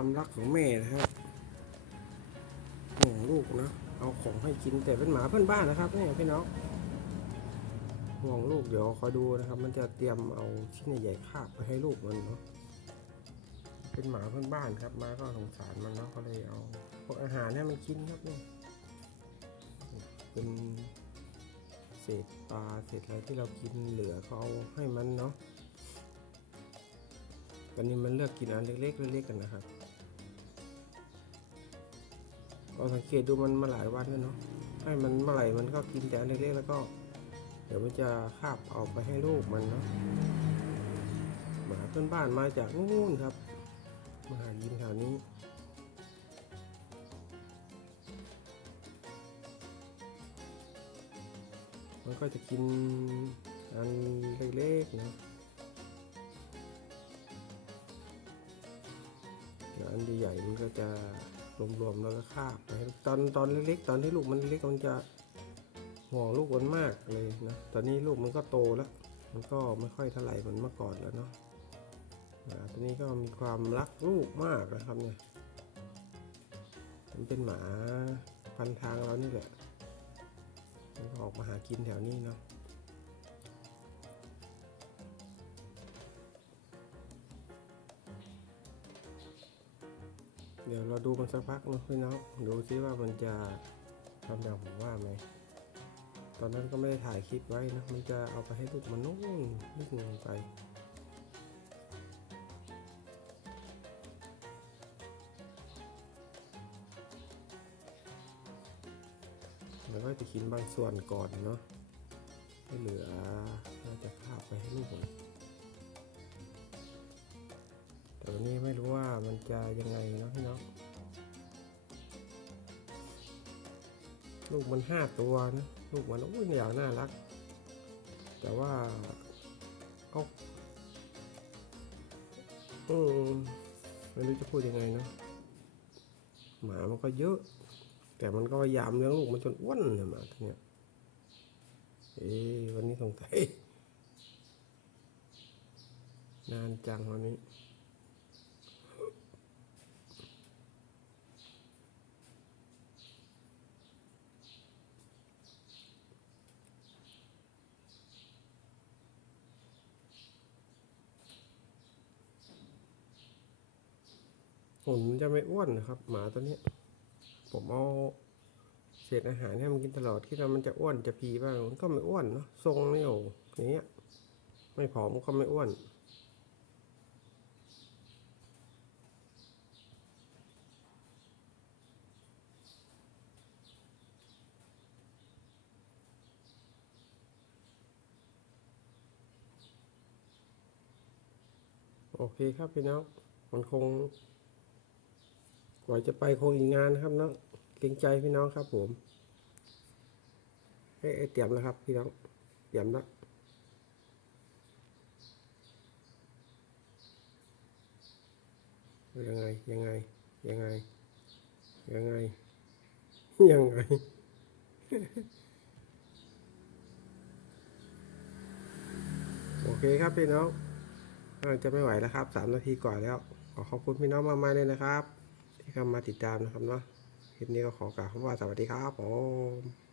ความรักของแม่นะครับห่วงลูกนะ เอาของให้กินแต่เป็นหมาเพื่อนบ้านนะครับนี่พี่น้องห่วงลูกเดี๋ยวคอยดูนะครับ มันจะเตรียมเอาชิ้นใหญ่ๆคาบไปให้ลูกมันเนาะเป็นหมาเพื่อนบ้านครับมาก็สงสารมันเนาะก็เลยเอาพวกอาหารให้มันกินครับเนี่ยเป็นเศษปลาเศษอะไรที่เรากินเหลือเขาเอาให้มันเนาะตอนนี้มันเลือกกินอันเล็กๆเล็กๆกันนะครับ ก็สังเกตดูมันมาหลายวันแล้วเนาะให้มันเมื่อไหร่มันก็กินแต่อันเล็กๆแล้วก็ เดี๋ยวมันจะคาบเอาไปให้ลูกมันเนาะหมาเพื่อนบ้านมาจากนู่นครับมาหากินแถวนี้มันก็จะกินอันเล็กๆนะเดี๋ยวอันใหญ่ๆมันก็จะ รวมๆแล้วก็คาบไปตอนตอนเล็กๆตอนที่ลูกมันเล็กมันจะห่วงลูกมันมากเลยนะตอนนี้ลูกมันก็โตแล้ว มันก็ไม่ค่อยเท่าไหร่เหมือนเมื่อก่อนแล้วเนาะตัวนี้ก็มีความรักลูกมากนะครับเนี่ยมันเป็นหมาพันทางเรานี่แหละมันออกมาหากินแถวนี้เนาะ เดี๋ยวเราดูมันสักพักนะพี่น้องดูซิว่ามันจะทำอย่างผมว่าไหมตอนนั้นก็ไม่ได้ถ่ายคลิปไว้นะ มันจะเอาไปให้ลูกมันนู่นนิดนึงไปแล้วก็จะกินบางส่วนก่อนเนาะไม่เหลือเราจะคาบไปให้ลูกก่อ จะยังไงเนาะพี่น้องลูกมันห้าตัวนะลูกมันอุ้ยอย่างน่ารัก แต่ว่าเขาอืมไม่รู้จะพูดยังไงเนาะหมามันก็เยอะ แต่มันก็พยายามเลี้ยงลูกมันจนอ้วนเลยหมาตัวเนี้ยเอ๊วันนี้สงสัยนานจังวันนี้ ผมจะไม่อ้วนนะครับ หมาตัวนี้ ผมเอาเศษอาหารให้มันกินตลอดคิดว่ามันจะอ้วนจะพีบ้างมันก็ไม่อ้วนเนาะทรงนี่โอ้อย่างเงี้ย ไม่ผอมก็ไม่อ้วนโอเคครับพี่น้องมันคง กว่าจะไปคงอีกงานนะครับเนาะเกรงใจพี่น้องครับผมเอ้เตรียมแล้วครับพี่น้องเตรียมแล้วยังไงยังไงยังไงยังไงยังไงโอเคครับพี่น้องน่าจะไม่ไหวแล้วครับสามนาทีกว่าแล้ว ขอขอบคุณพี่น้องมากๆเลยนะครับ ที่เข้ามาติดตามนะครับเนาะคลิปนี้ก็ขอกล่าวคำว่าสวัสดีครับผม